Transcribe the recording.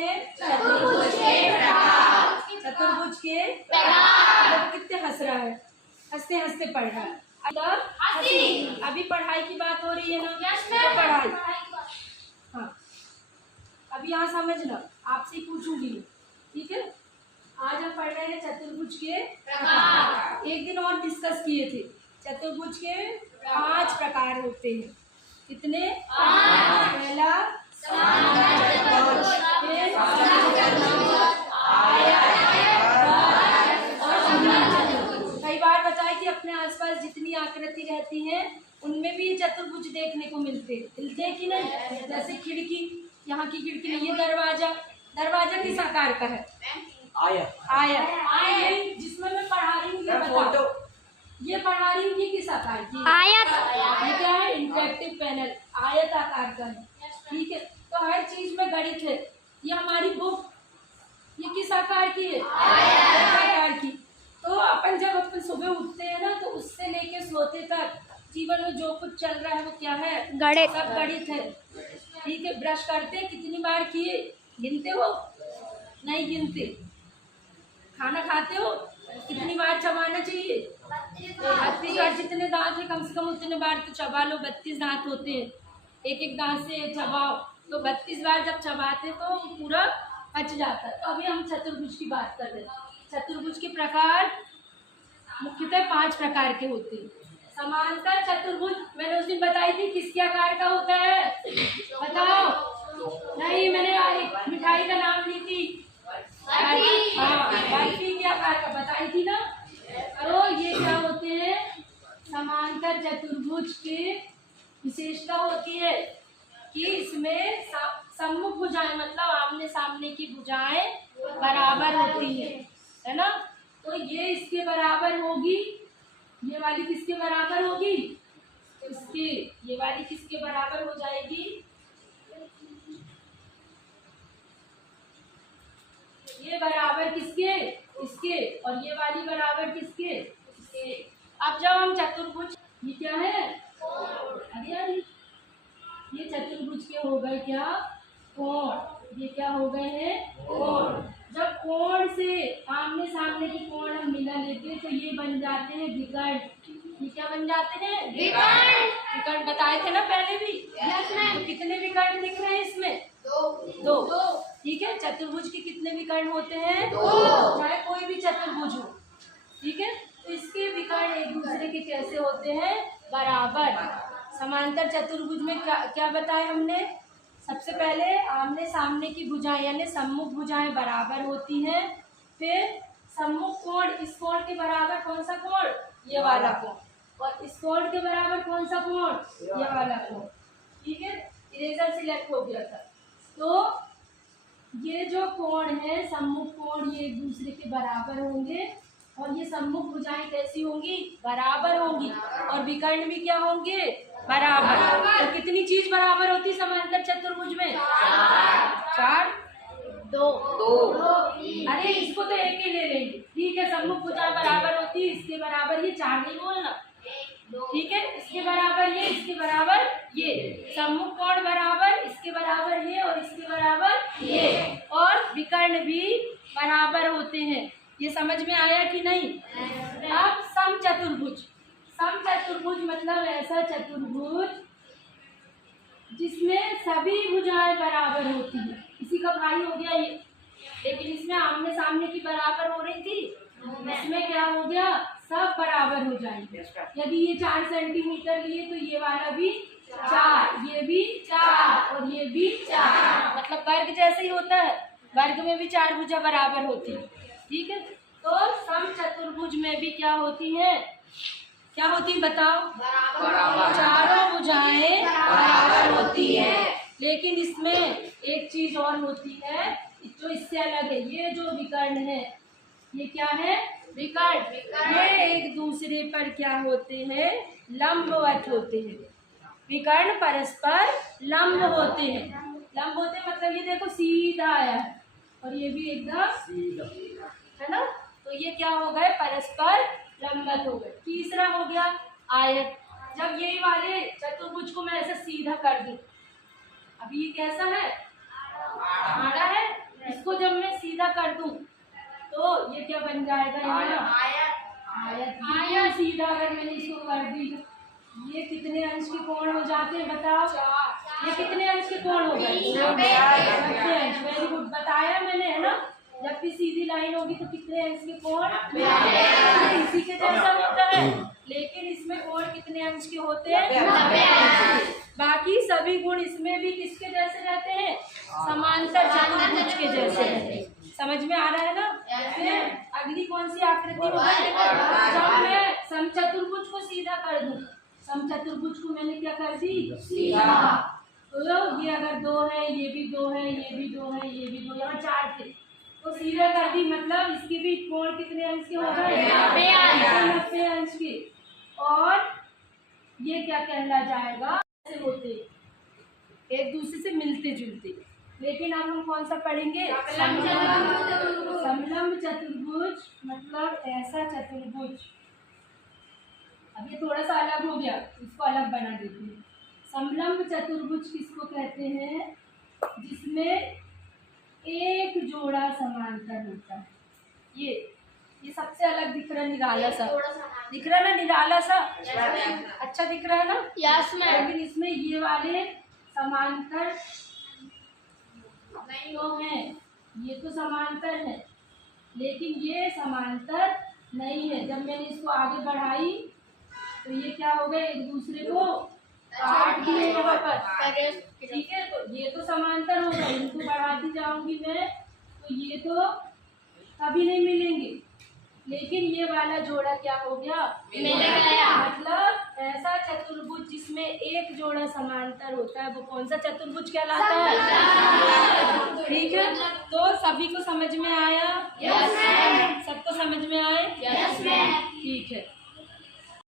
हैं? चतुर्भुज के प्रकार। चतुर्भुज के प्रकार। कितने हंस रहा है? हंसते हंसते पढ़ रहा है। अभी पढ़ाई की बात हो रही है ना? तो पढ़ाई। हाँ, अभी यहाँ समझना, आपसे पूछूंगी, ठीक है? आज हम पढ़ रहे हैं चतुर्भुज के प्रकार। एक दिन और डिस्कस किए थे, चतुर्भुज के 5 प्रकार होते हैं। कितने? 5। पहला कई बार बताया कि अपने आसपास जितनी आकृति रहती है उनमें भी चतुर्भुज देखने को मिलते हैं कि नहीं? जैसे खिड़की, यहाँ की खिड़की, ये दरवाजा किस आकार का है? आयत। जिसमें मैं पढ़ा रही हूँ, ये पढ़ा रही हूँ, ये किस आकार की? आयत। ये क्या है? इंटरेक्टिव पैनल आयत आकार का है, ठीक है? तो हर चीज में गणित है। ये हमारी बुक, ये किस आकार की है? आयत आकार की। तो अपन जब सुबह उठते हैं ना, तो उससे लेके सोते तक जीवन में जो कुछ चल रहा है वो क्या है? गणित। सब गणित है, ठीक है? ब्रश करते कितनी बार किए? गिनते हो? नहीं गिनते। खाना खाते हो? कितनी बार चबाना चाहिए? 32 बार। जितने दांत है कम से कम उतने बार तो चबा लो। 32 दांत होते हैं, एक एक दांत से चबाओ, तो 32 बार जब चबाते तो पूरा पच जाता है। तो अभी हम चतुर्भुज की बात कर रहे हैं। चतुर्भुज के प्रकार मुख्यतः 5 प्रकार के होते हैं। समांतर चतुर्भुज मैंने उस दिन बताई थी, किसके आकार का होता है? बताओ। नहीं, मैंने मिठाई का नाम ली थी, बर्फी के आकार का बताई थी ना। तो ये क्या होते हैं? समांतर चतुर्भुज के विशेषता होती है कि इसमें सम्मुख भुजाएं, मतलब आमने सामने की भुजाएं बराबर होती है ना? तो ये इसके बराबर होगी, ये वाली किसके बराबर होगी? इसके। ये वाली किसके बराबर हो जाएगी? ये बराबर किसके? इसके। और ये वाली बराबर किसके? इसके। अब जब हम चतुर्भुज, ये क्या है? अरे ये चतुर्भुज के हो गए क्या? कोण। ये क्या हो गए हैं? कोण। जब कोण से आमने सामने की कोण हम मिला लेते हैं तो ये बन जाते हैं विकर्ण। ये क्या बन जाते हैं? विकर्ण। विकर्ण बताए थे ना पहले भी। तो कितने विकर्ण दिख रहे हैं इसमें? 2। ठीक है? चतुर्भुज के कितने विकर्ण होते हैं? 2। चाहे कोई भी चतुर्भुज हो, ठीक है? तो इसके विकर्ण एक दूसरे के कैसे होते हैं? बराबर। समांतर चतुर्भुज में क्या बताया हमने? सबसे पहले आमने सामने की भुजाएं यानी सम्मुख भुजाएं बराबर होती हैं। फिर सम्मुख कोण, इस कोण के बराबर कौन सा कोण? ये वाला कोण। और इस कोण के बराबर कौन सा कोण? ये वाला कोण, ठीक है? इरेजर सिलेक्ट हो गया था। तो ये जो कोण है, सम्मुख कोण, ये एक दूसरे के बराबर होंगे और ये सम्मुख भुजाएं कैसी होंगी? बराबर होंगी। और विकर्ण भी क्या होंगे? बराबर। तो कितनी चीज बराबर होती समांतर चतुर्भुज में? 4। 2। अरे इसको तो एक ही ले लेंगे, ठीक है? सम्मुख भुजाएं बराबर होती है, इसके बराबर ये 4 नहीं बोलना, ठीक है? इसके बराबर ये, इसके बराबर ये। सम्मुख कोण बराबर, इसके बराबर ये और इसके बराबर ये। और विकर्ण भी बराबर होते हैं। ये समझ में आया कि नहीं? अब समचतुर्भुज। समचतुर्भुज मतलब ऐसा चतुर्भुज जिसमें सभी भुजाएं बराबर होती है। इसी का भाई हो गया ये, लेकिन इसमें आमने सामने की बराबर हो रही थी, इसमें क्या हो गया? सब बराबर हो जाएंगे। यदि ये 4 सेंटीमीटर लिए तो ये वाला भी 4, ये भी 4 और ये भी 4, मतलब वर्ग जैसे ही होता है। वर्ग में भी 4 भुजा बराबर होती है, ठीक है? तो समचतुर्भुज में भी क्या होती है? क्या होती है बताओ? बराबर। चारों भुजाएं बराबर होती है। लेकिन इसमें एक चीज और होती है जो इससे अलग है। ये जो विकर्ण है, ये क्या है? विकर्ण। ये एक दूसरे पर क्या होते हैं? लंबवत होते हैं। विकर्ण परस्पर लंब होते हैं। लंब होते हैं मतलब ये देखो सीधा आया है और ये भी एकदम सीधा है ना? तो ये क्या हो गए? परस्पर लंबवत हो गए। तीसरा हो गया आयत। जब ये वाले चतुर्भुज को मैं ऐसे सीधा कर दूं, अभी ये कैसा है? आड़ा है, कर दूं तो ये क्या बन जाएगा यहाँ? आयत। आयत सीधा अगर मैंने इसको कर दी, ये कितने अंश के कोण हो जाते हैं बताओ? ये कितने अंश के कोण हो गए? 90 अंश। वेरी गुड, बताया मैंने, है ना? जब भी सीधी लाइन होगी तो कितने अंश के कोण? इसी के जैसा होता है, लेकिन इसमें कोण कितने अंश के होते हैं? बाकी सभी गुण इसमें भी किसके जैसे रहते हैं? समांतर चतुर्भुज के जैसे रहते हैं। समझ में आ रहा है ना? फिर अगली कौन सी आकृति होगी? जब मैं समचतुर्भुज को सीधा कर दूं, समचतुर्भुज को मैंने क्या कर दी? सीधा। तो ये अगर 2 है, ये भी 2 है, ये भी 2 है, ये भी 2, यहाँ 4 थे तो सीधा कर दी, मतलब इसके भी कोण कितने अंश के हो गए? 90 अंश के। और ये क्या कहला जाएगा? ऐसे होते एक दूसरे से मिलते जुलते। लेकिन अब हम कौन सा पढ़ेंगे? समलंब चतुर्भुज, मतलब ऐसा चतुर्भुज। अब ये थोड़ा सा अलग हो गया, इसको अलग बना देते हैं। समलंब चतुर्भुज किसको कहते हैं? जिसमें एक जोड़ा समांतर होता है। ये सबसे अलग दिख रहा है, निराला सा दिख रहा है ना? निराला सा अच्छा दिख रहा है ना? Yes ma'am. लेकिन इसमें ये वाले समांतर नहीं तो है, ये तो समांतर है, लेकिन ये समांतर नहीं है। जब मैंने इसको आगे बढ़ाई तो ये क्या हो गए? एक दूसरे को काट दिए यहाँ पर। ठीक है, तो ये तो समांतर हो गए, इनको बढ़ाती जाऊंगी मैं तो ये तो कभी नहीं मिलेंगे। लेकिन ये वाला जोड़ा क्या हो गया? मिल गया। मतलब ऐसा चतुर्भुज जिसमें एक जोड़ा समांतर होता है, वो कौन सा चतुर्भुज कहलाता है? ठीक है, तो सभी को समझ में आया? Yes ma'am. सबको समझ में आए? Yes ma'am. ठीक है।